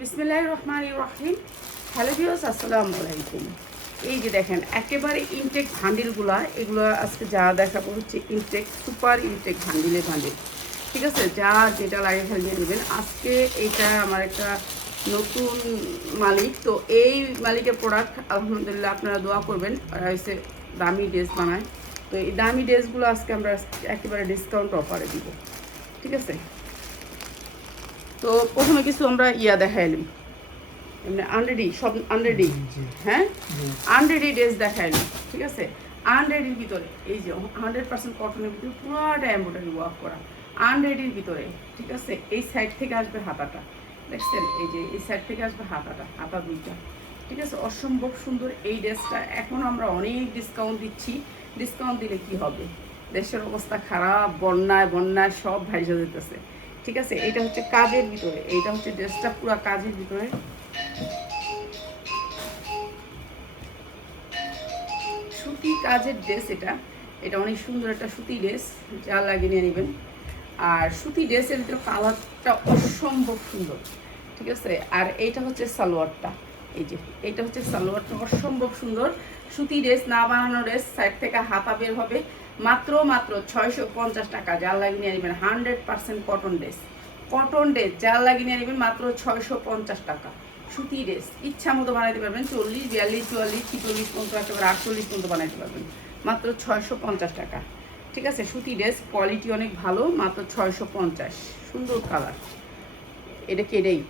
বিসমিল্লাহির রহমানির রহিম। Hello viewers, আসসালামু আলাইকুম। এই যে দেখেন একেবারে ইনটেক ভান্ডিলগুলো, এগুলো আজকে যা দেখাবো হচ্ছে ইনটেক, সুপার ইনটেক ভান্ডিল। ঠিক আছে, যা যেটা লাগে খালি নিয়ে নেবেন। আজকে এইটা আমার একটা নতুন মালিক, তো এই মালিকের প্রোডাক্ট আলহামদুলিল্লাহ আপনারা দোয়া করবেন। আর হচ্ছে দামি ড্রেস বানায়, তো এই দামি ড্রেসগুলো আজকে আমরা একেবারে ডিসকাউন্ট অফারে দিব। ঠিক আছে, তো প্রথমে কিছু আমরা দেখাইলাম, এমনি আনরেডি, সব আনরেডি। হ্যাঁ, আনরেডি ড্রেস দেখাইলাম। ঠিক আছে, আনরেডির ভিতরে এই যে 100% কটনের ভিতরে পুরোটা এমব্রয়ডারি ওয়ার্ক করা, আনরেডির ভিতরে। ঠিক আছে, এই সাইড থেকে আসবে হাতাটা, দেখছেন? এই যে এই সাইড থেকে আসবে হাতা দুইটা। ঠিক আছে, অসম্ভব সুন্দর এই ড্রেসটা। এখন আমরা অনেক ডিসকাউন্ট দিচ্ছি। ডিসকাউন্ট দিলে কি হবে? দেশের অবস্থা খারাপ, বন্যায় সব ভাইসা যেতেছে। ঠিক আছে, এইটা হচ্ছে কাজের ভিতরে, এইটা হচ্ছে ড্রেসটা পুরো কাজের ভিতরে। সুতি কাজের ড্রেস, এটা অনেক সুন্দর একটা সুতি ড্রেস, যা লাগিয়ে নিয়ে নেবেন। আর সুতি ড্রেসের ভিতরে কালারটা অসম্ভব সুন্দর। ঠিক আছে, আর এইটা হচ্ছে সালোয়ারটা, এই যে এইটা হচ্ছে সালোয়ারটা, অসম্ভব সুন্দর। সুতি ড্রেস, না বানানো ড্রেস, সাইড থেকে হাতা বের হবে। মাত্র 650 টাকা, যা লাগিয়ে নিয়ে নেবেন। 100% কটন ড্রেস, যা লাগিয়ে নিয়ে নেবেন মাত্র 650 টাকা। সুতি ড্রেস ইচ্ছা মতো বানাইতে পারবেন, 40, 42, 44, 46 পর্যন্ত, একেবারে 48 পর্যন্ত বানাইতে পারবেন মাত্র 650 টাকা। ঠিক আছে, সুতি ড্রেস, কোয়ালিটি অনেক ভালো, মাত্র 650। সুন্দর কালার, এটা কেডেই।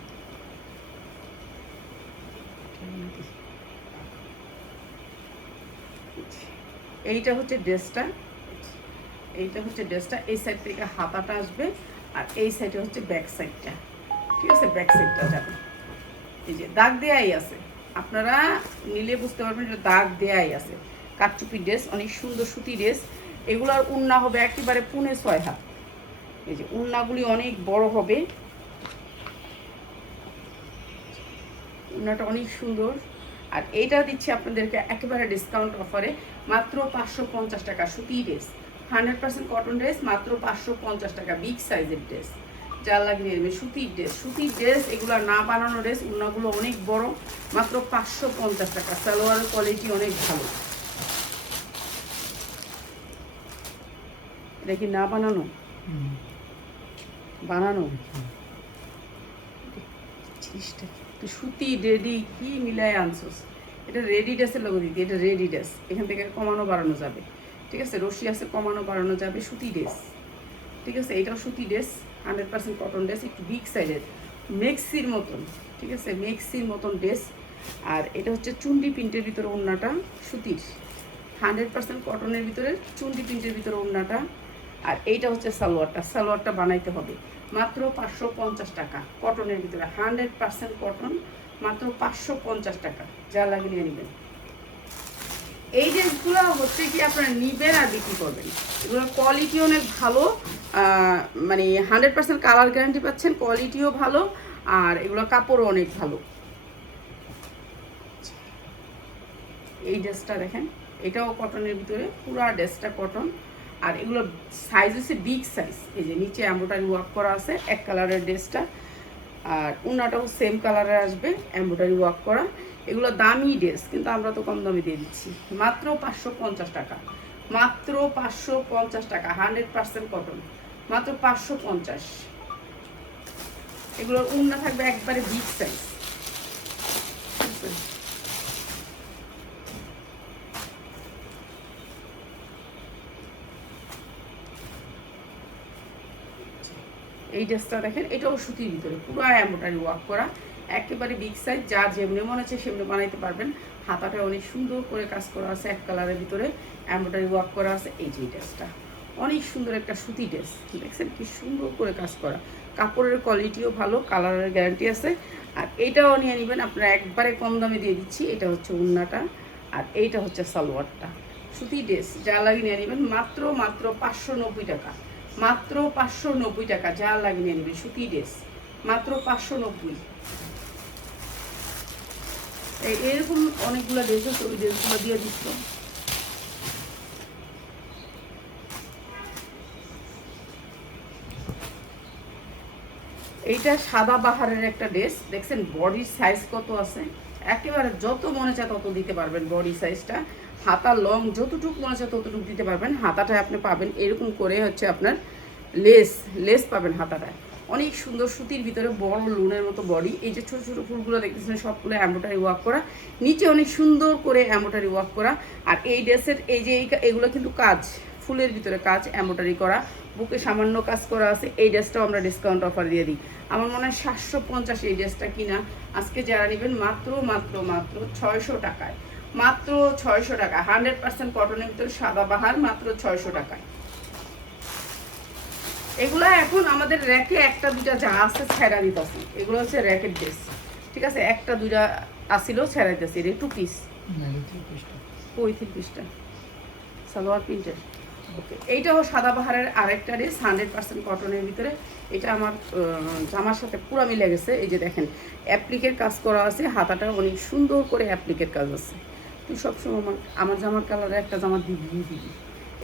এইটা হচ্ছে ড্রেসটা, এই সাইড থেকে হাতাটা আসবে, আর এই সাইডে হচ্ছে ব্যাক সাইডটা। ঠিক আছে, ব্যাক সাইডটা যাবে, এই যে দাগ দেয়াই আছে, আপনারা নিলে বুঝতে পারবেন যে দাগ দেয়াই আছে। কাটচুপি ড্রেস, অনেক সুন্দর সুতি ড্রেস। এগুলোর উন্না হবে একেবারে 5.5 হাত। এই যে উন্নাগুলি অনেক বড় হবে, উন্নাটা অনেক সুন্দর। আর এইটা দিচ্ছি আপনাদেরকে একেবারে ডিসকাউন্ট অফারে, মাত্র 550 টাকা। সুতি ড্রেস, 100% কটন ড্রেস, মাত্র 550 টাকা। বিগ সাইজের ড্রেস, যা লাগিয়ে নেবে। সুতির ড্রেস, এগুলো না বানানো ড্রেস, উন্নাগুলো অনেক বড়, মাত্র 550 টাকা। সালোয়ারের কোয়ালিটি অনেক ভালো। এটা কি না বানানো? বানানো সুতি রেডি, কি মিলায় আনছোস? এটা রেডি ড্রেসের লোক দিদি, এটা রেডি ড্রেস, এখান থেকে কমানো বাড়ানো যাবে। ঠিক আছে, রশি আছে, কমানো বাড়ানো যাবে। সুতি ড্রেস, ঠিক আছে, এটাও সুতি ড্রেস, 100% কটন ড্রেস, একটু বিগ সাইজের, মেক্সির মতন। ঠিক আছে, মেক্সির মতন ড্রেস। আর এটা হচ্ছে চুন্ডি প্রিন্টের ভিতরে ওড়নাটা, সুতির 100% কটনের ভিতরে চুন্ডি প্রিন্টের ভিতরে ওড়নাটা। আর এইটা হচ্ছে সালোয়ারটা বানাইতে হবে, মাত্র 550 টাকা। কটনের ভিতরে 100% কটন, মাত্র 550 টাকা, যা লাগে নিয়ে নেবেন। এই ড্রেসগুলো হচ্ছে কি আপনারা নিবেন আর বিক্রি করবেন। এগুলোর কোয়ালিটি অনেক ভালো, মানে 100% কালার গ্যারান্টি পাচ্ছেন, কোয়ালিটিও ভালো, আর এগুলো কাপড়ও অনেক ভালো। এই ড্রেসটা দেখেন, এটাও কটনের ভিতরে, পুরো ড্রেসটা কটন। আর এগুলো সাইজ হচ্ছে বিগ সাইজ। এই যে নিচে এমব্রয়ডারি ওয়ার্ক করা আছে, এক কালারের ড্রেসটা। আর উন্নাটাও সেম কালারের আসবে, এমব্রয়ডারি ওয়ার্ক করা। এগুলো দামি ড্রেস, কিন্তু আমরা তো কম দামে দিয়ে দিচ্ছি, মাত্র 550 টাকা। মাত্র 550 টাকা, 100% কটন, মাত্র 550। এগুলোর উন্না থাকবে একবারে বিগ সাইজ। এই ড্রেসটা দেখেন, এটাও সুতির ভিতরে, পুরো এমব্রয়ডারি ওয়ার্ক করা, একেবারে বিগ সাইজ, যা যেমনি মনে হচ্ছে সেমনি বানাইতে পারবেন। হাতাটা অনেক সুন্দর করে কাজ করা আছে, এক কালারের ভিতরে এমব্রয়ডারি ওয়ার্ক করা আছে। এই যে ড্রেসটা অনেক সুন্দর একটা সুতি ড্রেস, দেখছেন কি সুন্দর করে কাজ করা। কাপড়ের কোয়ালিটিও ভালো, কালারের গ্যারান্টি আছে। আর এইটাও নিয়ে নেবেন, আপনারা একবারে কম দামে দিয়ে দিচ্ছি। এটা হচ্ছে উন্নাটা, আর এইটা হচ্ছে সালোয়ারটা। সুতি ড্রেস, যা লাগে নিয়ে নেবেন, মাত্র 590 টাকা। মাত্র 590 টাকা, যা লাগে নিয়ে নেবেন। সুতি ড্রেস, মাত্র 590। এরকম অনেকগুলো ড্রেস আছে, ওই ড্রেসগুলো দিয়ে দিচ্ছ। এইটা সাদা বাহারের একটা ড্রেস, দেখছেন বডির সাইজ কত আছে, একেবারে যত মনে চায় তত দিতে পারবেন বডি সাইজটা। হাতা লং যতটুকু মনে চায় ততটুকু দিতে পারবেন। হাতাটায় আপনি পাবেন এরকম করে হচ্ছে আপনার লেস লেস পাবেন হাতাটায়, অনেক সুন্দর সুতির ভিতরে বড় লুনের মতো বডি। এই যে ছোটো ছোটো ফুলগুলো দেখতেছেন সবগুলো এমব্রয়ডারি ওয়ার্ক করা, নিচে অনেক সুন্দর করে এমব্রয়ডারি ওয়ার্ক করা। আর এই ড্রেসের এই যে এগুলো কিন্তু কাজ, ফুলের ভিতরে কাজ এমব্রয়ডারি করা, বুকে সামান্য কাজ করা আছে। এই ড্রেসটাও আমরা ডিসকাউন্ট অফার দিয়ে দিই। আমার মনে হয় 750 এই ড্রেসটা কিনা আজকে যারা নেবেন মাত্র মাত্র মাত্র 600 টাকায়, মাত্র 600 টাকা। 100% কটনের ভিতরে সাদা বাহার, মাত্র 600 টাকায়। এগুলো এখন আমাদের র্যাকে একটা দুইটা যা আছে ছেড়া দিতেছি, এগুলো হচ্ছে র্যাকের ড্রেস, ঠিক আছে। একটা দুইটা আসিল ছেড়া দিতেছি। এটা 2 পিস, 35টা সালোয়ার প্রিন্টের। ওকে, এইটাও সাদাবাহারের আরেকটা ড্রেস 100% কটনের ভিতরে। এটা আমার জামার সাথে পুরো মিলে গেছে। এই যে দেখেন অ্যাপ্লিকের কাজ করা আছে, হাতাটা অনেক সুন্দর করে অ্যাপ্লিকের কাজ আছে। তুই সবসময় আমার জামার কালারে একটা জামা দিবি।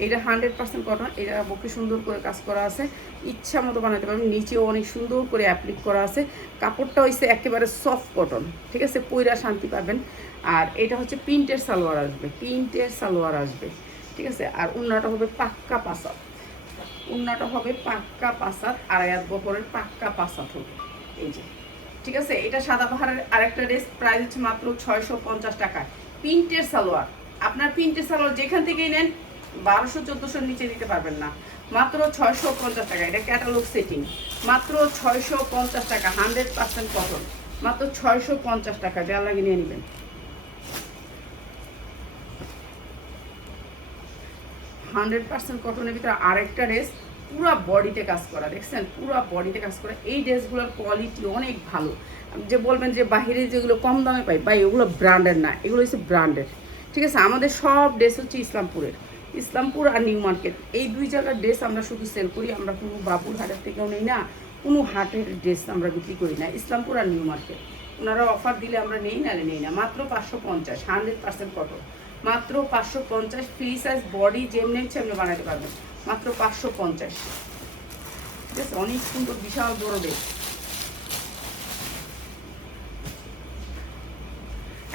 এটা 100% কটন, এটা বুকে সুন্দর করে কাজ করা আছে, ইচ্ছা মতো বানাতে পারবেন। নিচেও অনেক সুন্দর করে অ্যাপ্লিক করা আছে। কাপড়টা হয়েছে একেবারে সফট কটন, ঠিক আছে, পইরা শান্তি পাবেন। আর এটা হচ্ছে প্রিন্টের সালোয়ার আসবে, প্রিন্টের সালোয়ার আসবে, ঠিক আছে। আর উন্নাটা হবে পাক্কা পাসাত, উন্নাটা হবে পাক্কা পাসাত, আড়াইয়াত বহরের পাক্কা পাসাত হবে। এই যে, ঠিক আছে। এটা সাদাবাহারের আরেকটা ড্রেস, প্রাইস হচ্ছে মাত্র 650 টাকা। প্রিন্টের সালোয়ার, আপনার প্রিন্টের সালোয়ার যেখান থেকেই নেন 1200-1400 নিচে দিতে পারবেন না, মাত্র 650 টাকা। এটা ক্যাটালগ সেটিং, মাত্র 650 টাকা। 100% কটন, মাত্র 650 টাকা। যা লাগে নিয়ে নেবেন। 100% কটনের ভিতরে আরেকটা ড্রেস, পুরো বডিতে কাজ করা, দেখছেন পুরো বডিতে কাজ করা। এই ড্রেসগুলোর কোয়ালিটি অনেক ভালো। যে বলবেন যে বাহিরে যেগুলো কম দামে পাই, ভাই ওগুলো ব্র্যান্ডের না, এগুলো হচ্ছে ব্র্যান্ডের, ঠিক আছে। আমাদের সব ড্রেস হচ্ছে ইসলামপুরের, ইসলামপুর আর নিউ মার্কেট, এই দুই জায়গার ড্রেস আমরা শুধু সেল করি। আমরা কোনো বাবুর হাটের থেকেও নেই না, কোনো হাটের ড্রেস আমরা বিক্রি করি না, ইসলামপুর আর নিউ মার্কেট। ওনারা অফার দিলে আমরা নেই, নালে নেই না। মাত্র 550, 100% কটন, মাত্র 550। ফ্রি সাইজ বডি যেমনি ইচ্ছে আপনি বানাতে পারবেন, মাত্র 550, ঠিক আছে। অনেক সুন্দর বিশাল বড় ড্রেস।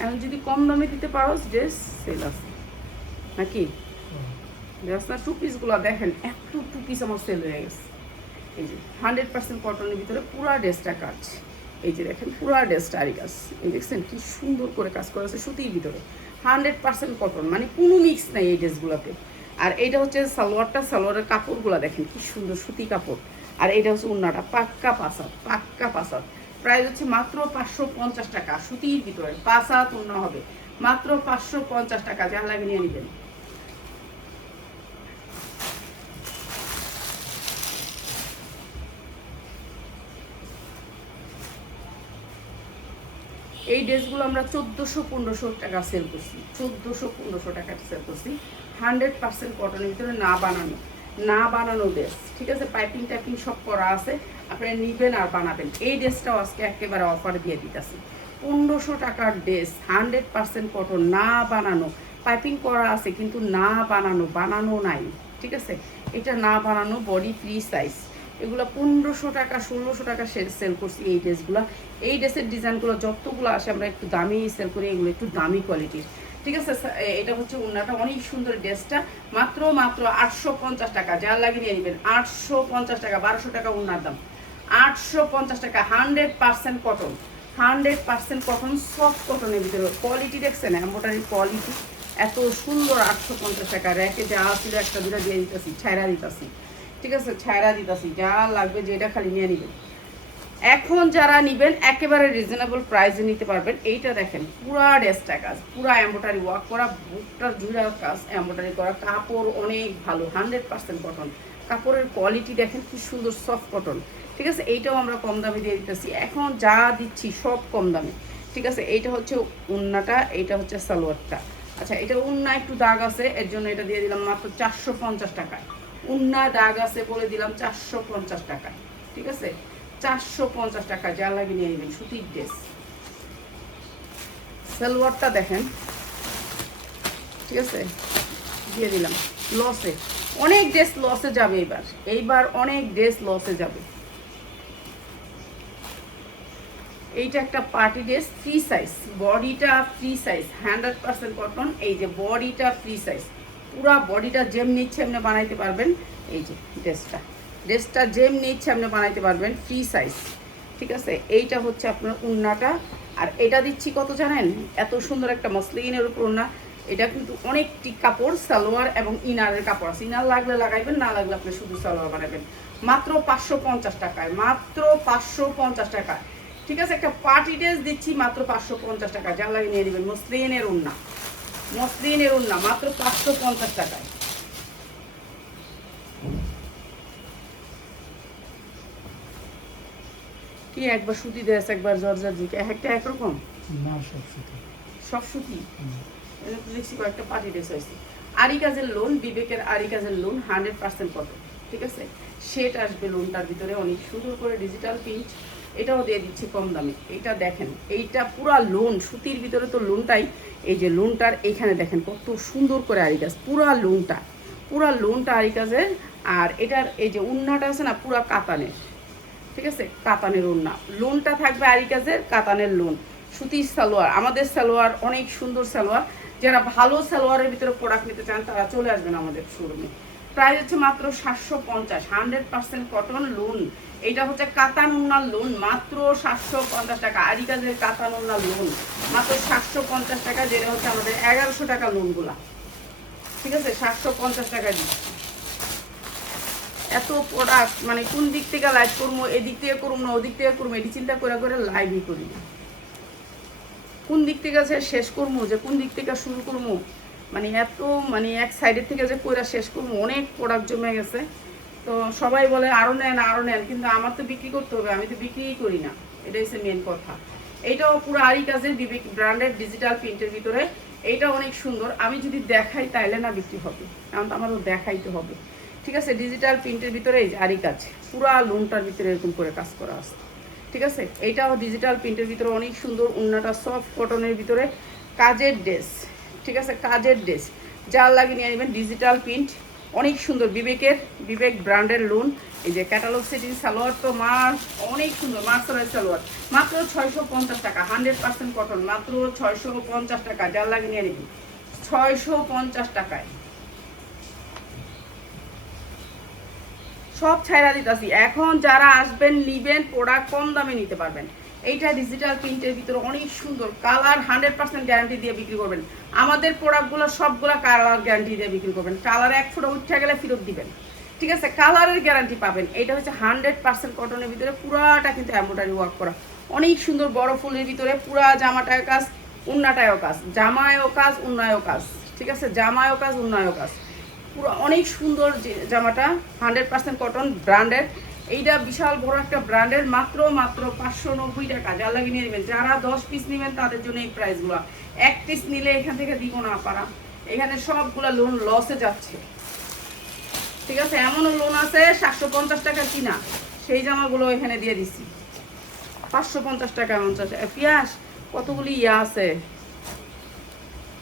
এখন যদি কম দামে দিতে পারো ড্রেস সেল আছে নাকি? আপনার 2 পিসগুলো দেখেন, এত 2 পিস আমার সেল হয়ে গেছে। এই যে 100% কটনের ভিতরে পুরা ড্রেসটা কাজ। এই যে দেখেন পুরা ড্রেসটা আরি কাজ, এই দেখছেন কি সুন্দর করে কাজ করা আছে সুতির ভিতরে। 100% কটন, মানে কোনো মিক্স নাই এই ড্রেসগুলোতে। আর এইটা হচ্ছে সালোয়ারটা, সালোয়ারের কাপড়গুলো দেখেন কি সুন্দর সুতি কাপড়। আর এইটা হচ্ছে উন্নাটা পাক্কা পাসাত, পাক্কা পাসাত। প্রাইস হচ্ছে মাত্র 550 টাকা। সুতির ভিতরে পাসাত উন্না হবে, মাত্র 550 টাকা। যা লাগে নিয়ে নেবেন। এই ড্রেসগুলো আমরা 1400-1500 টাকা সেল করছি, 1400-1500 টাকা সেল করছি। 100% কটনের ভিতরে না বানানো ড্রেস, ঠিক আছে। পাইপিং টাইপিং সব করা আছে, আপনারা নিবেন আর বানাবেন। এই ড্রেসটাও আজকে একেবারে অফার দিয়ে দিতেছি, 1500 টাকার ড্রেস, 100% কটন, না বানানো, পাইপিং করা আছে কিন্তু না বানানো নাই, ঠিক আছে। এটা না বানানো, বডি ফ্রি সাইজ। এগুলো 1500 টাকা 1600 টাকা সেল করছি এই ড্রেসগুলো। এই ড্রেসের ডিজাইনগুলো যতগুলো আসে আমরা একটু দামি সেল করি, এগুলো একটু দামি কোয়ালিটির, ঠিক আছে। এটা হচ্ছে উন্নাটা, অনেক সুন্দর ড্রেসটা, মাত্র 850 টাকা। যার লাগে নিয়ে নেবেন, 850 টাকা। 1200 টাকা উন্নার দাম, 850 টাকা। 100% কটন, 100% কটন, সফট কটনের ভিতরে। কোয়ালিটি দেখছেন, এমব্রয়ডারি কোয়ালিটি এত সুন্দর। 850 টাকা। র্যাকে যা ছিল একটা দুটা দিয়ে দিতেছি, ছাইরা দিতেছি, ঠিক আছে, ছাইরা দিতেছি। যা লাগবে যেটা খালি নিয়ে নেবেন। এখন যারা নেবেন একেবারে রিজনেবল প্রাইসে নিতে পারবেন। এইটা দেখেন পুরা ড্রেসটা কাজ, পুরা এমব্রয়ডারি ওয়ার্ক করা, বুকটার জুড়ার কাজ এমব্রয়ডারি করা, কাপড় অনেক ভালো, 100% কটন। কাপড়ের কোয়ালিটি দেখেন কি সুন্দর, সফট কটন, ঠিক আছে। এইটাও আমরা কম দামে দিয়ে দিতেছি, এখন যা দিচ্ছি সব কম দামে, ঠিক আছে। এইটা হচ্ছে উন্নাটা, এইটা হচ্ছে সালোয়ারটা। আচ্ছা, এটা উন্না একটু দাগ আছে, এর জন্য এটা দিয়ে দিলাম মাত্র 450 টাকায়। উন্না দাগ আছে বলে দিলাম 450 টাকায়, ঠিক আছে। 450 টাকা। যা লাগে নিয়ে নেবেন। সুতির ড্রেস, সালোয়ারটা দেখেন, ঠিক আছে, দিয়ে দিলাম। লসে অনেক ড্রেস লসে যাবে এইবার অনেক ড্রেস লসে যাবে। এইটা একটা পার্টি ড্রেস ফ্রি সাইজ, বডিটা ফ্রি সাইজ, 100% কটন। এই যে বডিটা ফ্রি সাইজ, পুরা বডিটা যেমনি ইচ্ছে এমনি বানাইতে পারবেন। এই যে ড্রেসটা যেমনি ইচ্ছে আপনি বানাইতে পারবেন, ফ্রি সাইজ। ঠিক আছে, এইটা হচ্ছে আপনার উন্নাটা। আর এটা দিচ্ছি কত জানেন, এত সুন্দর একটা মসলিনের উপর উন্না। এটা কিন্তু অনেকটি কাপড়, সালোয়ার এবং ইনারের কাপড় আছে। ইনার লাগলে লাগাইবেন, না লাগলে আপনি শুধু সালোয়ার বানাবেন। মাত্র 550 টাকায়, মাত্র 550 টাকা। ঠিক আছে, একটা পার্টি ড্রেস দিচ্ছি মাত্র 550 টাকা। যা লাগে নিয়ে নেবেন। মসলিনের উন্না, মসলিনের উন্না মাত্র 550 টাকায়। কি একবার সুতি ড্রেস, একবার জর্জার দিকে, একটা একরকম না, সব সুতি, সব সুতি। দেখছি কয়েকটা পার্টি ড্রেস হয়েছে। আরি কাজের লোন, বিবেকের আরি কাজের লোন, 100% কটন। ঠিক আছে, শেড আসবে লোনটার ভিতরে অনেক সুন্দর করে ডিজিটাল প্রিন্ট। এটাও দিয়ে দিচ্ছি কম দামে। এইটা দেখেন, এইটা পুরা লোন, সুতির ভিতরে তো লোনটাই। এই যে লোনটার এইখানে দেখেন কত সুন্দর করে আরি কাজ, পুরা লোনটা আরি কাজের। আর এটার এই যে উন্নাটা আছে না, পুরা কাতানের। ঠিক আছে, কাতানের ওড়না, লোনটা থাকবে আরি কাজের, কাতানের লোন, সুতির সালোয়ার। আমাদের সালোয়ার অনেক সুন্দর সালোয়ার। যারা ভালো সালোয়ারের ভিতরে প্রোডাক্ট নিতে চান তারা চলে আসবেন আমাদের শোরুমে। প্রাইস হচ্ছে মাত্র 750, 100% কটন লোন। এইটা হচ্ছে কাতান ওড়নার লোন, মাত্র 750 টাকা। আরি কাজের কাতান ওড়নার লোন মাত্র 750 টাকা, যেটা হচ্ছে আমাদের 1100 টাকা লোনগুলা। ঠিক আছে, 750 টাকা দিচ্ছি। এত প্রোডাক্ট, মানে কোন দিক থেকে লাইভ করবো, এদিক থেকে করবো না ওদিক থেকে করবো, এটি চিন্তা করে করে লাইভই করি না। কোন দিক থেকে যে শেষ করবো, যে কোন দিক থেকে শুরু করবো, মানে এত মানে এক সাইডের থেকে যে কইরা শেষ করবো, অনেক প্রোডাক্ট জমে গেছে। তো সবাই বলে আরও নেন আরও নেন, কিন্তু আমার তো বিক্রি করতে হবে, আমি তো বিক্রিই করি না। এটা হচ্ছে মেন কথা। এইটাও পুরো আরি কাজের বিবেক ব্র্যান্ডের ডিজিটাল প্রিন্টের ভিতরে। এইটা অনেক সুন্দর। আমি যদি দেখাই তাইলে না বিক্রি হবে, কারণ তো আমারও দেখাইতে হবে। ঠিক আছে, ডিজিটাল প্রিন্টের ভিতরে এই আরি কাজ, পুরা লোনটার ভিতরে এরকম করে কাজ করা আছে। ঠিক আছে, এইটাও ডিজিটাল প্রিন্টের ভিতরে অনেক সুন্দর। উন্নাটা সফট কটনের ভিতরে, কাজের ড্রেস। ঠিক আছে, কাজের ড্রেস, যার লাগে নিয়ে নেবেন। ডিজিটাল প্রিন্ট অনেক সুন্দর, বিবেক ব্র্যান্ডের লোন। এই যে ক্যাটালগ সেটিং সালোয়ার তো অনেক সুন্দর, মার্সারাইজ সালোয়ার মাত্র 650 টাকা, 100% কটন, মাত্র 650 টাকা। যার লাগে নিয়ে নেবেন 650 টাকায়। সব ছাইরা দিতেছি। এখন যারা আসবেন নিবেন, প্রোডাক্ট কম দামে নিতে পারবেন। এইটা ডিজিটাল প্রিন্টের ভিতরে অনেক সুন্দর, কালার 100% গ্যারান্টি দিয়ে বিক্রি করবেন। আমাদের প্রোডাক্টগুলো সবগুলো কালার গ্যারান্টি দিয়ে বিক্রি করবেন। কালার এক ফোঁটা উঠে গেলে ফেরত দিবেন। ঠিক আছে, কালারের গ্যারান্টি পাবেন। এটা হচ্ছে 100% কটনের ভিতরে, পুরাটা কিন্তু এমব্রয়ডারি ওয়ার্ক করা, অনেক সুন্দর। বড় ফুলের ভিতরে পুরা জামাটায় কাজ, উন্নাটায়ও কাজ, জামায়ও কাজ, উন্নায়ও কাজ। ঠিক আছে, জামায়ও কাজ, উন্নায়ও কাজ, পুরো অনেক সুন্দর জামাটা। 100% কটন ব্র্যান্ডের। এইটা বিশাল বড় একটা ব্র্যান্ডের, মাত্র 590 টাকা। যার লাগে নিয়ে নেবেন। যারা 10 পিস নেবেন তাদের জন্য এই প্রাইসগুলো। 1 পিস নিলে এখান থেকে দিব না পারা, এখানে সবগুলো লোন লসে যাচ্ছে। ঠিক আছে, এমনও লোন আছে 750 টাকা কিনা, সেই জামাগুলো এখানে দিয়ে দিছি 550 টাকা। 50 পিয়াস কতগুলি আছে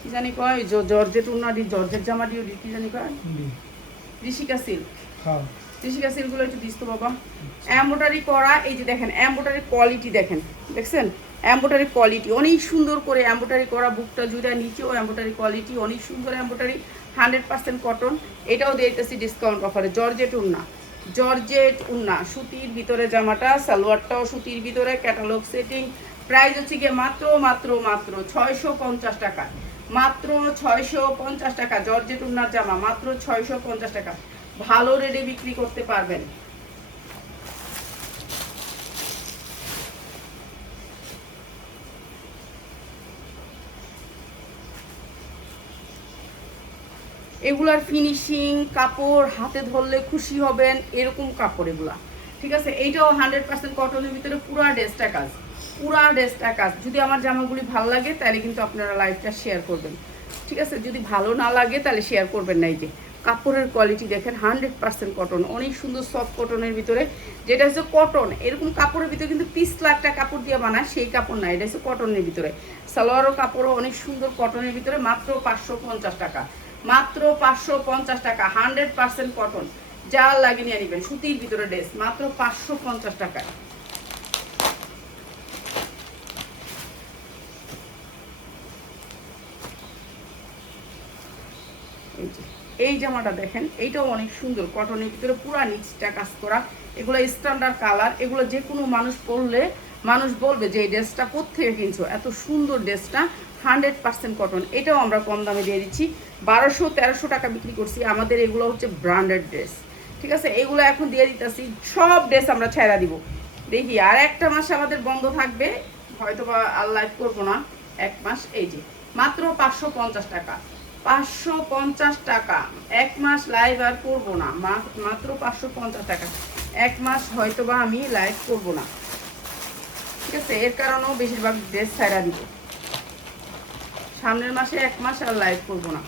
কি জানি কয়, জর্জেট উন্না দি, জর্জেট জামা দিও কি জানি কয়, ঋষিকা সিল্ক। ঋষিকা সিল্কগুলো একটু দিস তো বাবা। এমব্রয়ডারি করা, এই যে দেখেন এমব্রয়ডারি কোয়ালিটি দেখেন, দেখছেন এমব্রয়ডারি কোয়ালিটি অনেক সুন্দর করে এমব্রয়ডারি করা। বুকটা জুড়ে নিচেও এমব্রয়ডারি কোয়ালিটি অনেক সুন্দর এমব্রয়ডারি, 100% কটন। এটাও দিতেছি ডিসকাউন্ট অফারে। জর্জেট উন্না, সুতির ভিতরে জামাটা, সালোয়ারটাও সুতির ভিতরে, ক্যাটালগ সেটিং। প্রাইস হচ্ছে গিয়ে মাত্র 650 টাকা, মাত্র 650 টাকা। জর্জেট উন্নার জামা মাত্র 650 টাকা। ভালো রেটে বিক্রি করতে পারবেন। এগুলার ফিনিশিং, কাপড় হাতে ধরলে খুশি হবেন, এরকম কাপড় এগুলা। ঠিক আছে, এইটাও 100% কটনের ভিতরে, পুরা ড্রেসটা কাজ। যদি আমার জামাগুলি ভালো লাগে তাহলে কিন্তু আপনারা লাইভটা শেয়ার করবেন। ঠিক আছে, যদি ভালো না লাগে তাহলে শেয়ার করবেন না। এই যে কাপড়ের কোয়ালিটি দেখেন, 100% কটন, অনেক সুন্দর সফট কটনের ভিতরে। যেটা হচ্ছে কটন, এরকম কাপড়ের ভিতরে কিন্তু 30 লাখটা কাপড় দিয়ে বানায়, সেই কাপড় না, এটা হচ্ছে কটনের ভিতরে। সালোয়ারও কাপড়ও অনেক সুন্দর কটনের ভিতরে, মাত্র 550 টাকা, মাত্র 550 টাকা। 100% কটন, যা লাগে নিয়ে নেবেন। সুতির ভিতরে ড্রেস মাত্র 550 টাকায়। এই যে এই জামাটা দেখেন, এইটাও অনেক সুন্দর, কটনের ভিতরে পুরা নিচটা কাজ করা, এগুলো স্ট্যান্ডার্ড কালার, এগুলো যে কোনো মানুষ পরলে মানুষ বলবে যে এই ড্রেসটা কোত্থেকে কিনছো, এত সুন্দর ড্রেসটা, 100% কটন। এটাও আমরা কম দামে দিয়ে দিচ্ছি, 1200-1300 টাকা বিক্রি করছি। আমাদের এগুলো হচ্ছে ব্র্যান্ডেড ড্রেস, ঠিক আছে। এগুলো এখন দিয়ে দিতেছি, সব ড্রেস আমরা ছেড়া দিব। দেখি আর একটা মাস আমাদের বন্ধ থাকবে, হয়তো বা আর লাইভ করবো না 1 মাস। এই যে মাত্র 550 টাকা, 550 টাকা, 1 মাস লাইভ আর করবো না, মাত্র 550 টাকা। 1 মাস হয়তো বা আমি লাইভ করবো না, ঠিক আছে। এর কারণেও বেশিরভাগ ড্রেস ছাড়া দিব, সামনের মাসে 1 মাস আর লাইভ করবো না।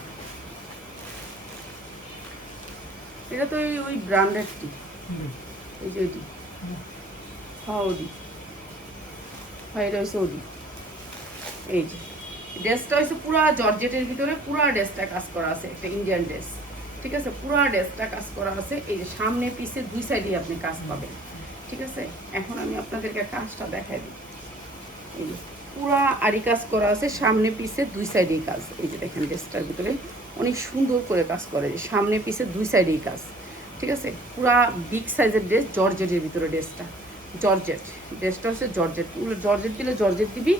এটা তো ওই ব্র্যান্ডেডটি, এই যে ওইটি, হ্যাঁ ওডি, হ্যাঁ এটা হচ্ছে ওডি। এই যে ড্রেসটা হচ্ছে পুরা জর্জেটের ভিতরে, পুরা ড্রেসটা কাজ করা আছে, একটা ইন্ডিয়ান ড্রেস, ঠিক আছে। পুরা ড্রেসটা কাজ করা আছে, এই যে সামনে পিছে 2 সাইডে আপনি কাজ পাবেন, ঠিক আছে। এখন আমি আপনাদেরকে কাজটা দেখাই দিই। এই যে পুরা আড়ি কাজ করা আছে, সামনে পিছে 2 সাইডেই কাজ। এই যে দেখেন ড্রেসটার ভিতরে অনেক সুন্দর করে কাজ করে, সামনে পিছে 2 সাইডেই কাজ, ঠিক আছে। পুরা বিগ সাইজের ড্রেস, জর্জেটের ভিতরে ড্রেসটা, জর্জেট ড্রেসটা হচ্ছে জর্জেট। জর্জেট দিলে জর্জেট দিবি,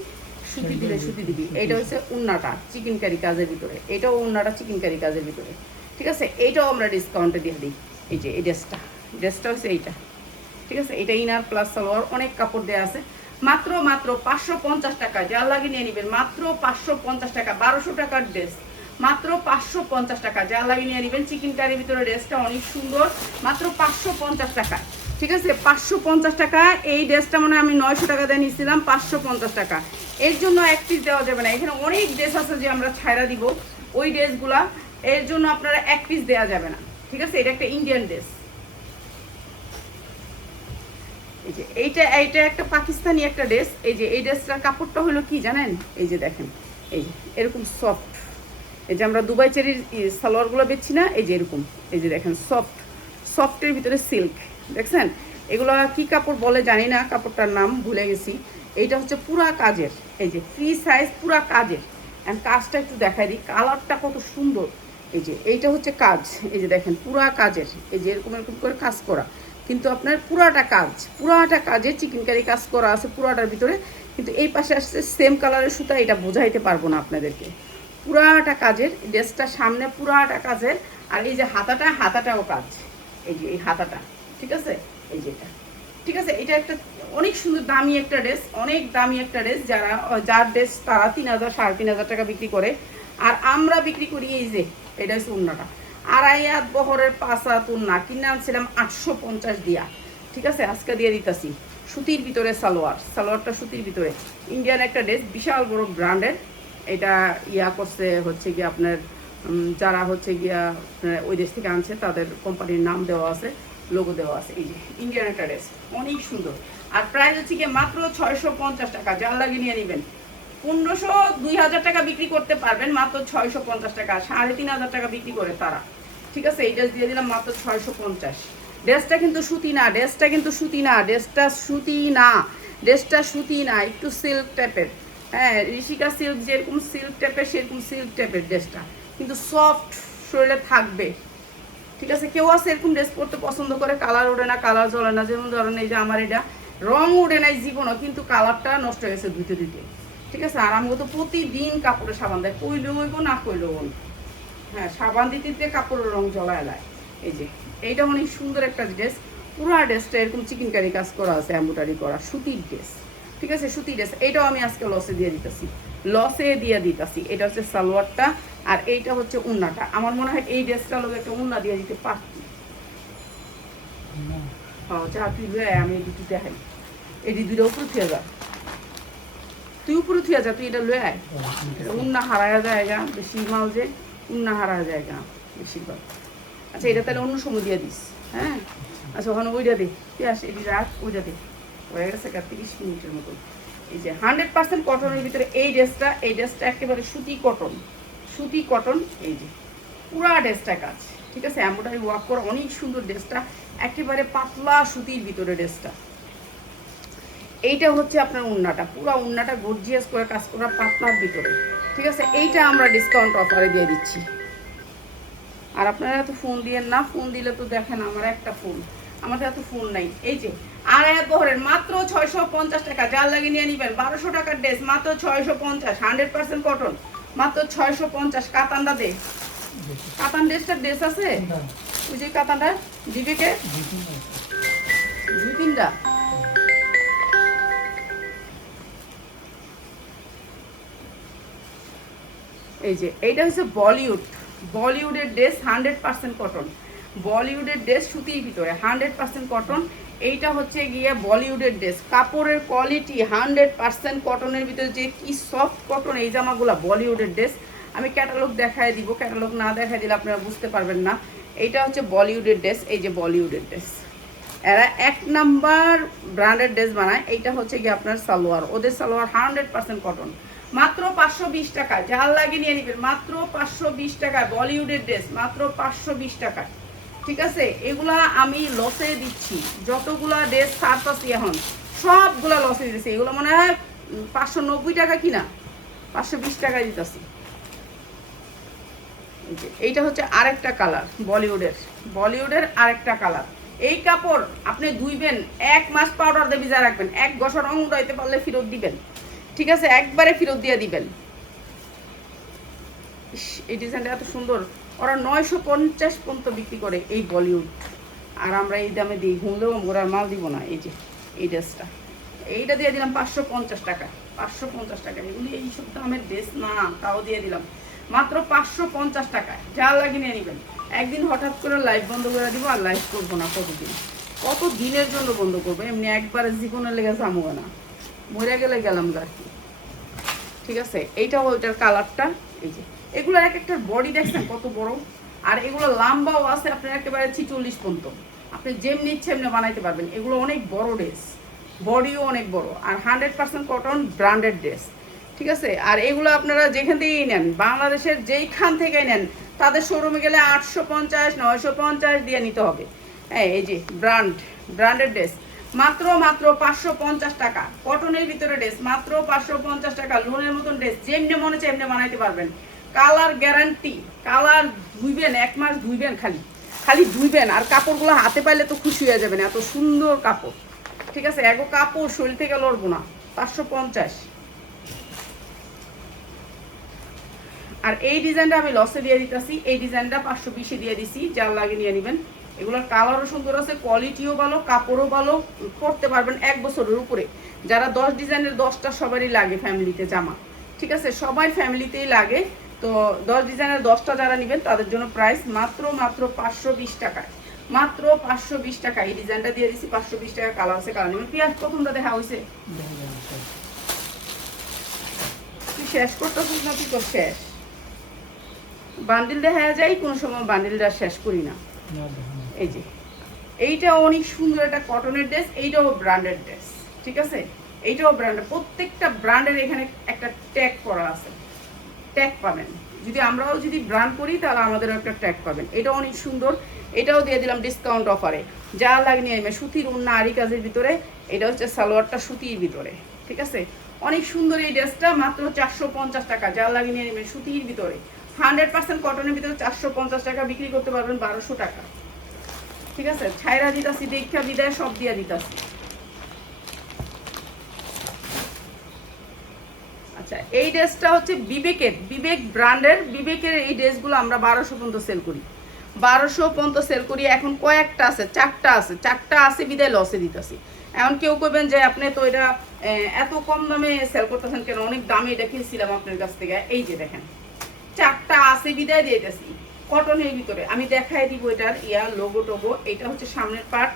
সুতি দিলে সুতি দিবি। এইটা হচ্ছে উন্নাটা চিকেন কারি কাজের ভিতরে, এটাও উন্নাটা চিকেন কারি কাজের ভিতরে, ঠিক আছে। এইটাও আমরা ডিসকাউন্টে দিয়ে দিই। এই যে এই ড্রেসটা হচ্ছে এইটা, ঠিক আছে। এটা ইনার প্লাস সালোয়ার, অনেক কাপড় দেওয়া আছে, মাত্র 550 টাকা। যা লাগে নিয়ে নেবেন, মাত্র 550 টাকা। 1200 টাকার ড্রেস, মাত্র 550 টাকা। যা লাগে নিয়ে নেবেন। চিকেন কারির ভিতরে ড্রেসটা অনেক সুন্দর, মাত্র 550 টাকা, ঠিক আছে। 550 টাকা। এই ড্রেসটা মনে হয় আমি 900 টাকা দিয়ে নিয়েছিলাম, 550 টাকা। এর জন্য 1 পিস দেওয়া যাবে না, এখানে অনেক ড্রেস আছে যে আমরা ছাইরা দিব ওই ড্রেসগুলা, এর জন্য আপনারা 1 পিস দেওয়া যাবে না, ঠিক আছে। এটা একটা ইন্ডিয়ান ড্রেস। এই যে এইটা একটা পাকিস্তানি একটা ড্রেস। এই যে এই ড্রেসটার কাপড়টা হলো কি জানেন, এই যে দেখেন, এই যে এরকম সফট, এই যে আমরা দুবাই চেরির সালোয়ারগুলো বেচছি না, এই যে এরকম, এই যে দেখেন সফটের ভিতরে সিল্ক, দেখছেন। এগুলো কি কাপড় বলে জানি না, কাপড়টার নাম ভুলে গেছি। এইটা হচ্ছে পুরা কাজের, এই যে ফ্রি সাইজ, পুরা কাজের। অ্যান্ড কাজটা একটু দেখাই দিই, কালারটা কত সুন্দর। এই যে এইটা হচ্ছে কাজ, এই যে দেখেন পুরা কাজের, এই যে এরকম এরকম করে কাজ করা, কিন্তু আপনার পুরাটা কাজে চিকেন কারি কাজ করা আছে পুরাটার ভিতরে। কিন্তু এই পাশে আসছে সেম কালারের সুতা, এটা বোঝাইতে পারবো না আপনাদেরকে। পুরাটা কাজের ড্রেসটা, সামনে পুরাটা কাজের। আর এই যে হাতাটাও কাজ, এই যে এই হাতাটা, ঠিক আছে। এই যে এটা, ঠিক আছে। এটা একটা অনেক সুন্দর দামি একটা ড্রেস, অনেক দামি একটা ড্রেস। যার ড্রেস তারা 3000-3500 টাকা বিক্রি করে, আর আমরা বিক্রি করি এই যে এটা হচ্ছে উন্নাটা, 2.5 হাত বহরের 5 হাত উন্না, কিনে আনছিলাম 850 দিয়া, ঠিক আছে। আজকে দিয়ে দিতেছি সুতির ভিতরে সালোয়ারটা সুতির ভিতরে, ইন্ডিয়ান একটা ড্রেস, বিশাল বড় ব্র্যান্ডের। এটা করছে হচ্ছে গিয়ে আপনার যারা হচ্ছে গিয়া ওই দেশ থেকে আনছে তাদের কোম্পানির নাম দেওয়া আছে, লোগো দেওয়া আছে। এই যে ইন্ডিয়ান একটা ড্রেস, অনেক সুন্দর। আর প্রাইস হচ্ছে গিয়ে মাত্র 650 টাকা। যার লাগে নিয়ে নেবেন, 1500-2000 টাকা বিক্রি করতে পারবেন, মাত্র 650 টাকা। 3500 টাকা বিক্রি করে তারা, ঠিক আছে। এই ড্রেস দিয়ে দিলাম মাত্র 650। ড্রেসটা কিন্তু সুতি না, ড্রেসটা সুতি না, একটু সিল্ক টাইপের, হ্যাঁ, ঋষিকা সিল্ক যেরকম সিল্ক টাইপের, সেরকম সিল্ক টাইপের ড্রেসটা, কিন্তু সফট শরীরে থাকবে, ঠিক আছে। কেউ আছে এরকম ড্রেস পরতে পছন্দ করে, কালার ওঠে না, কালার জ্বলে না। যেমন ধরেন এই যে আমার এটা রং ওঠে নাই জীবনও, কিন্তু কালারটা নষ্ট হয়ে গেছে ধুইতে, ঠিক আছে। আর আমি তো প্রতিদিন কাপড়ে সাবান দেয়, কইলেও হইব না কইলেও হইব, হ্যাঁ, সাবান দিতে কাপড়ের রং জ্বলায় দেয়। এই যে এইটা অনেক সুন্দর একটা ড্রেস, পুরা ড্রেসটা এরকম চিকেন কারি কাজ করা আছে, এমব্রয়ডারি করা, সুতির ড্রেস, ঠিক আছে, সুতির ড্রেস। এইটাও আমি আজকে লসে দিয়ে দিতেছি। এটা হচ্ছে সালোয়ারটা, আর এইটা হচ্ছে উন্নাটা। আমার মনে হয় এই ড্রেসটা লোক একটা উন্না দিয়ে দিতে পারতি। হ্যাঁ, যা তুই লয়ে আমি এই দুটো দেখাই, এই দুইটা উপরে থুয়ে যা, তুই উপরে থুয়ে যা, তুই এটা লয়ে আয়। উন্না হারায় জায়গা বেশি, মাল যে উন্না হারা জায়গা বেশিরভাগ। আচ্ছা, এটা তাহলে অন্য সময় দিয়ে দিস, হ্যাঁ। আচ্ছা, ওখানে ওইটা দে, তুই আস, এটি রাখ, ওইটা দে, হয়ে গেছে 30 মিনিটের মতো। এই যে 100% কটনের ভিতরে এই ড্রেসটা একেবারে সুতি কটন, এই যে পুরা ড্রেসটা কাজ, ঠিক আছে। এমব্রয়ডারি ওয়ার্ক করা, অনেক সুন্দর ড্রেসটা, একেবারে পাতলা সুতির ভিতরে ড্রেসটা। এইটা হচ্ছে আপনার উন্নাটা, পুরো উন্নাটা গর্জিয়াস করে কাজ করা পাতলার ভিতরে, ঠিক আছে। এইটা আমরা ডিসকাউন্ট অফারে দিয়ে দিচ্ছি। আর আপনারা এত ফোন দিয়েন না, ফোন দিলে তো দেখেন আমার একটা ফোন, আমাদের এত ফোন নাই। এই যে আড়াই বহরের মাত্র 650 টাকা, যার লাগে নিয়ে নিবেন। 1200 টাকার ড্রেস মাত্র 650, 100% কটন, মাত্র 650। কাতানটা দে, কাতান ড্রেস আছে ওই যে কাতানটা দিবে কে? 2-3টা। এই যে এইটা হচ্ছে বলিউডের ড্রেস, 100% কটন। বলিউডের ড্রেস সুতির ভিতরে 100% কটন। এইটা হচ্ছে গিয়ে বলিউডের ড্রেস, কাপড়ের কোয়ালিটি 100% কটনের ভিতরে, যে কি সফট কটন এই জামাগুলো বলিউডের ড্রেস। আমি ক্যাটালগ দেখায় দিব, ক্যাটালগ না দেখায় দিলে আপনারা বুঝতে পারবেন না। এইটা হচ্ছে বলিউডের ড্রেস, এই যে বলিউডের ড্রেস, এরা 1 নাম্বার ব্র্যান্ডের ড্রেস বানায়। এইটা হচ্ছে গিয়ে আপনার সালোয়ার, ওদের সালোয়ার 100% কটন, মাত্র 520 টাকা। যার লাগে নিয়ে নেবেন, মাত্র 520 টাকায় বলিউডের ড্রেস, মাত্র 520 টাকায়। ঠিক আছে, এগুলা আমি লসে দিচ্ছি, যতগুলা ড্রেস ছাড়তাছি এখন সবগুলা লসে দিতেছি। এগুলো মনে হয় 590 টাকা কিনা, 520 টাকায় দিতেছি। এইটা হচ্ছে আরেকটা কালার বলিউডের আরেকটা কালার। এই কাপড় আপনি ধুইবেন, 1 মাস পাউডার দিয়ে ভিজা রাখবেন, 1 বছর রং উঠাইতে পারলে ফেরত দিবেন। ঠিক আছে, একবারে ফেরত দিয়ে দিবেন। এই ডিজাইনটা এত সুন্দর, ওরা 950 পর্যন্ত বিক্রি করে এই বলিউড, আর আমরা এই দামে দিই, ঘুমলেও ওরা মাল দিব না। এই যে এই ড্রেসটা, এইটা দিয়ে দিলাম 550 টাকা, 550 টাকা। এগুলি এইসব দামের ড্রেস না, তাও দিয়ে দিলাম মাত্র 550 টাকায়। যা লাগিয়ে নিয়ে নেবেন। একদিন হঠাৎ করে লাইভ বন্ধ করে দিব, আর লাইভ করবো না। কত দিনের জন্য বন্ধ করবো? এমনি একবারে জীবনের লেগে যাবো না, মরে গেলে গেলাম আর কি। ঠিক আছে, এইটাও ওইটার কালারটা। এই যে এগুলোর এক একটার বডি দেখছেন কত বড়, আর এগুলো লম্বাও আছে আপনার একেবারে 46 পর্যন্ত। আপনি যেমনি ইচ্ছে এমনি বানাইতে পারবেন। এগুলো অনেক বড় ড্রেস, বডিও অনেক বড়, আর 100% কটন ব্র্যান্ডেড ড্রেস। ঠিক আছে, আর এগুলো আপনারা যেখান থেকেই নেন, বাংলাদেশের যেইখান থেকেই নেন, তাদের শোরুমে গেলে 850 950 দিয়ে নিতে হবে। হ্যাঁ, এই যে ব্র্যান্ডেড ড্রেস, মাত্র 550 টাকা। কটনের ভিতরে ড্রেস মাত্র 550 টাকা। লোনের মতন ড্রেস, যেমনি মনে চায় এমনি বানাইতে পারবেন। কালার গ্যারান্টি, কালার ধুইবেন, 1 মাস ধুইবেন, খালি ধুইবেন, আর কাপড়গুলো হাতে পাইলে তো খুশি হয়ে যাবেন, এত সুন্দর কাপড়। ঠিক আছে, এগো কাপড় শরীর থেকে লড়বো না। 550। আর এই ডিজাইনটা আমি লসে দিয়ে দিতেছি, এই ডিজাইনটা 520 দিয়ে দিছি। যার লাগে নিয়ে নেবেন। এগুলোর কালারও সুন্দর আছে, কোয়ালিটিও ভালো, কাপড়ও ভালো, পরতে পারবেন 1 বছরের উপরে। যারা 10 ডিজাইনের 10টা সবারই লাগে ফ্যামিলিতে জামা। ঠিক আছে, সবাই ফ্যামিলিতেই লাগে। তো 10 ডিজাইনের 10টা যারা নেবেন তাদের জন্য প্রাইস মাত্র 520 টাকায়, মাত্র 520 টাকা। এই ডিজাইনটা দিয়ে দিছি 520 টাকা। কালার আছে, কালার নেবেন। পেঁয়াজ প্রথমটা দেখা হয়েছে, তুই শেষ করতেছিস না? তুই তো শেষ বান্ডিল দেখা যায়, কোনো সময় বান্ডিলটা শেষ করি না। এই যে এইটা অনেক সুন্দর একটা কটনের ড্রেস, এইটাও ব্র্যান্ডেড ড্রেস। ঠিক আছে, এইটাও ব্র্যান্ডেড। প্রত্যেকটা ব্র্যান্ডের এখানে একটা ট্যাগ করা আছে, ট্যাগ পাবেন। যদি আমরাও যদি ব্র্যান্ড করি তাহলে আমাদেরও একটা ট্যাগ পাবেন। এটাও অনেক সুন্দর, এটাও দিয়ে দিলাম ডিসকাউন্ট অফারে। যা লাগে নিয়ে নেবে। সুতির ওড়না আরি কাজের ভিতরে, এটা হচ্ছে সালোয়ারটা সুতির ভিতরে। ঠিক আছে, অনেক সুন্দর এই ড্রেসটা, মাত্র 450 টাকা। যা লাগে নিয়ে নেবেন, সুতির ভিতরে 100% কটনের ভিতরে 450 টাকা বিক্রি করতে পারবেন 1200 টাকা। ঠিক আছে, ছাইরা দিতাছি, দেখা বিদায় সব দিয়া দিতাছি। আচ্ছা, এই ড্রেসটা হচ্ছে বিবেক ব্র্যান্ডের। বিবেকের এই ড্রেসগুলো আমরা 1200 পর্যন্ত সেল করি, 1200 পর্যন্ত সেল করি। এখন কয়েকটা আছে, 4টা আছে বিদায় লসে দিতেছি। এখন কেউ করবেন যে আপনি তো এটা এত কম দামে সেল করতেছেন কেন, অনেক দামে এটা কিনছিলাম আপনার কাছ থেকে। এই যে দেখেন, 4টা আছে বিদায় দিতেছি কটনের ভিতরে। আমি দেখাই দিব এটার লোগো টোগো। এইটা হচ্ছে সামনের পার্ট,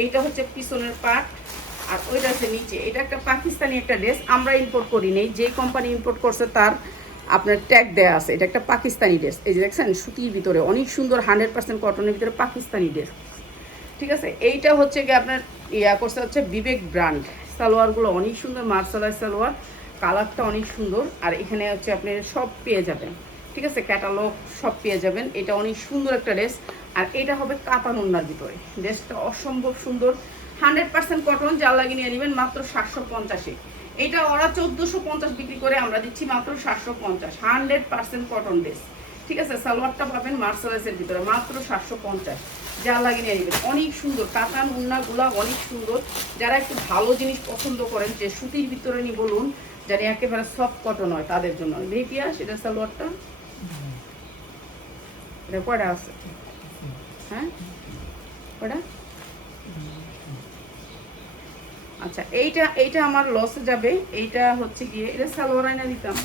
এইটা হচ্ছে পিছনের পার্ট, আর ওইটা হচ্ছে নিচে। এটা একটা পাকিস্তানি একটা ড্রেস, আমরা ইম্পোর্ট করি নেই, যে কোম্পানি ইম্পোর্ট করছে তার আপনার ট্যাগ দেওয়া আছে। এটা একটা পাকিস্তানি ড্রেস। এই যে দেখছেন, সুতির ভিতরে অনেক সুন্দর, 100% কটনের ভিতরে পাকিস্তানি ড্রেস। ঠিক আছে, এইটা হচ্ছে কি আপনার করছে হচ্ছে বিবেক ব্র্যান্ড। সালোয়ারগুলো অনেক সুন্দর, মার্শালাই সালোয়ার, কালারটা অনেক সুন্দর। আর এখানে হচ্ছে আপনি সব পেয়ে যাবেন। ঠিক আছে, ক্যাটালগ সব পেয়ে যাবেন। এটা অনেক সুন্দর একটা ড্রেস, আর এটা হবে কাতান ওড়নার ভিতরে। ড্রেসটা অসম্ভব সুন্দর, 100% কটন। যা লাগিয়ে নিয়ে নেবেন মাত্র 750-এ। এটা ওরা 1450 বিক্রি করে, আমরা দিচ্ছি মাত্র 750। 100% কটন ড্রেস, ঠিক আছে, সালোয়ারটা পাবেন মার্সেলাইজের ভিতরে মাত্র 750, যা লাগে নিয়ে নেবেন। অনেক সুন্দর কাতান উন্নাগুলা, অনেক সুন্দর। যারা একটু ভালো জিনিস পছন্দ করেন, যে সুতির ভিতরে নি বলুন, জানি একেবারে সফট কটন হয়, তাদের জন্য ভেপিয়া সেটা সালোয়ারটা। এটা কয়টা আছে? হ্যাঁ কয়টা? আচ্ছা, এইটা আমার লসে যাবে। এইটা হচ্ছে গিয়ে এটা সালোয়ার আইনা দিতাম।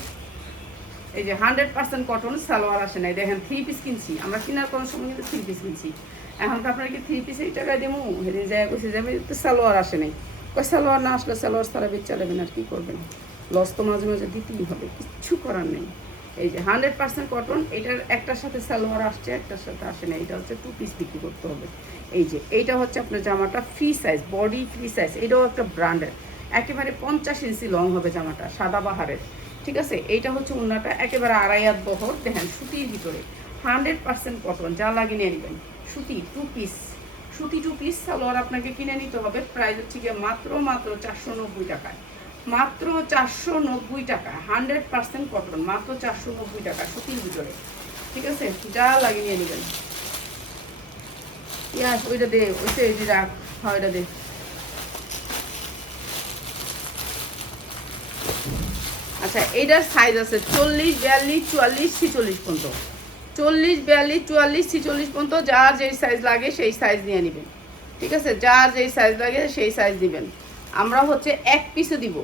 এই যে 100% কটন, সালোয়ার আসে নাই। দেখেন 3 পিস কিনছি আমরা, কেনার কোনো সময় কিন্তু 3 পিস কিনছি। এখন তো আপনারা কি 3 পিস এই টাকায় দেবো? সেদিন যায় কইছে যাবে তো সালোয়ার আসে নাই। কই সালোয়ার না আসলে সালোয়ার সারা বেচা দেবেন, আর কি করবেন? লস তো মাঝে মাঝে দিতেই হবে, কিচ্ছু করার নেই। এই যে 100% কটন, এটার একটার সাথে সালোয়ার আসছে, একটার সাথে আসে না। এটা হচ্ছে 2 পিস বিক্রি করতে হবে। এই যে এইটা হচ্ছে আপনার জামাটা free size, body free size. এটাও একটা ব্র্যান্ডের, একেবারে 50 ইঞ্চি লং হবে জামাটা, সাদাবাহারের। ঠিক আছে, এইটা হচ্ছে উন্নাটা একেবারে আড়াইয়াত বহর। দেখেন সুতির ভিতরে 100% কটন, যা লাগে নিয়ে নেবেন। সুতি 2 পিস, সুতি 2 পিস সালোয়ার আপনাকে কিনে নিতে হবে। প্রাইস হচ্ছে গিয়ে মাত্র 490 টাকায়, মাত্র 490 টাকা। 100% কটন, মাত্র 490 টাকা সুতির ভিতরে। ঠিক আছে, যা লাগে নিয়ে নেবেন। ইয়াস ওইটা দে, ওইটা এই যে রাখ, হয় ওইটা দে। আচ্ছা, এইটার সাইজ আছে 40, 42, 44, 46 পর্যন্ত। 40, 42, 44, 46 পর্যন্ত যার যেই সাইজ লাগে সেই সাইজ নিয়ে নেবেন। ঠিক আছে, যার যেই সাইজ লাগে সেই সাইজ দিবেন। আমরা হচ্ছে এক পিসে দিব।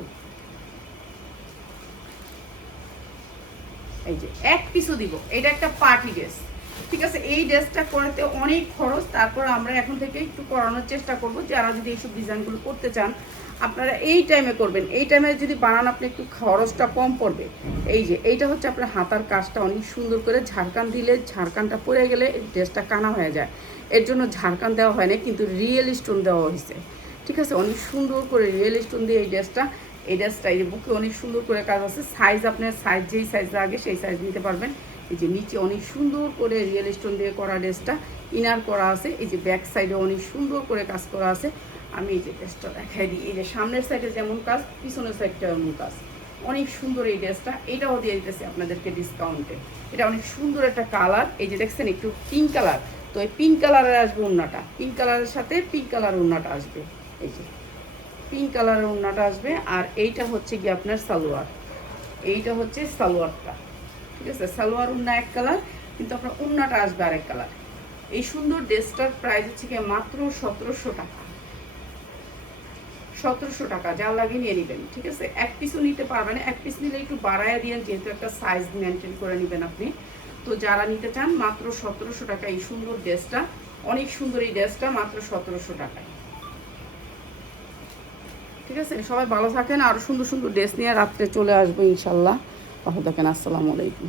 এই যে এক পিসও দিব। এটা একটা পার্টি ড্রেস। ঠিক আছে, এই ড্রেসটা করতে অনেক খরচ, তারপর আমরা এখন থেকে একটু করানোর চেষ্টা করব। যারা যদি এইসব ডিজাইনগুলো করতে চান আপনারা এই টাইমে করবেন। এই টাইমে যদি বানান আপনি একটু খরচটা কম পড়বে। এই যে এইটা হচ্ছে আপনার হাতার কাজটা অনেক সুন্দর করে ঝাড়খান দিলে, ঝাড়খানটা পরে গেলে ড্রেসটা কানা হয়ে যায়। এর জন্য ঝাড়খান দেওয়া হয় না, কিন্তু রিয়েল স্টোন দেওয়া হয়েছে। ঠিক আছে, অনেক সুন্দর করে রিয়েল স্টোন দিয়ে এই ড্রেসটা, এই ড্রেসটা এই বুকে অনেক সুন্দর করে কাজ আছে। সাইজ আপনার সাইজ যেই সাইজ লাগে সেই সাইজ নিতে পারবেন। এই যে নিচে অনেক সুন্দর করে রিয়েল স্টোন দিয়ে করা ড্রেসটা, ইনার করা আছে। এই যে ব্যাক সাইডে অনেক সুন্দর করে কাজ করা আছে। আমি এই যে ড্রেসটা দেখাই দিই। এই যে সামনের সাইডে যেমন কাজ, পিছনের সাইডটা এমন কাজ, অনেক সুন্দর এই ড্রেসটা। এটাও দিয়ে দিতেছি আপনাদেরকে ডিসকাউন্টে। এটা অনেক সুন্দর একটা কালার। এই যে দেখছেন একটু পিঙ্ক কালার, তো এই পিঙ্ক কালারের আসবে ওড়নাটা, পিঙ্ক কালারের সাথে পিঙ্ক কালার ওড়নাটা আসবে। এই যে পিঙ্ক কালারের ওড়নাটা আসবে। আর এইটা হচ্ছে কি আপনার সালোয়ার, এইটা হচ্ছে সালোয়ারটা। ঠিক আছে, সালোয়ার ওড়না এক কালার, কিন্তু আপনার ওড়নাটা আসবে আরেক কালার। এই সুন্দর ড্রেসটার প্রাইস হচ্ছে কি মাত্র 1700 টাকা। 1700 টাকা, যা লাগে নিয়ে নেবেন। ঠিক আছে, এক পিসও নিতে পারবেন, এক পিস নিলে একটু বাড়াইয়া দিয়ে, যেহেতু একটা সাইজ মেনটেন করে নেবেন আপনি। তো যারা নিতে চান মাত্র 1700 টাকা এই সুন্দর ড্রেসটা, অনেক সুন্দর এই ড্রেসটা, মাত্র 1700 টাকায়। ঠিক আছে, সবাই ভালো থাকেন। আরও সুন্দর সুন্দর ড্রেস নিয়ে রাত্রে চলে আসবো ইনশাল্লাহ। ভালো থাকেন, আসসালামু আলাইকুম।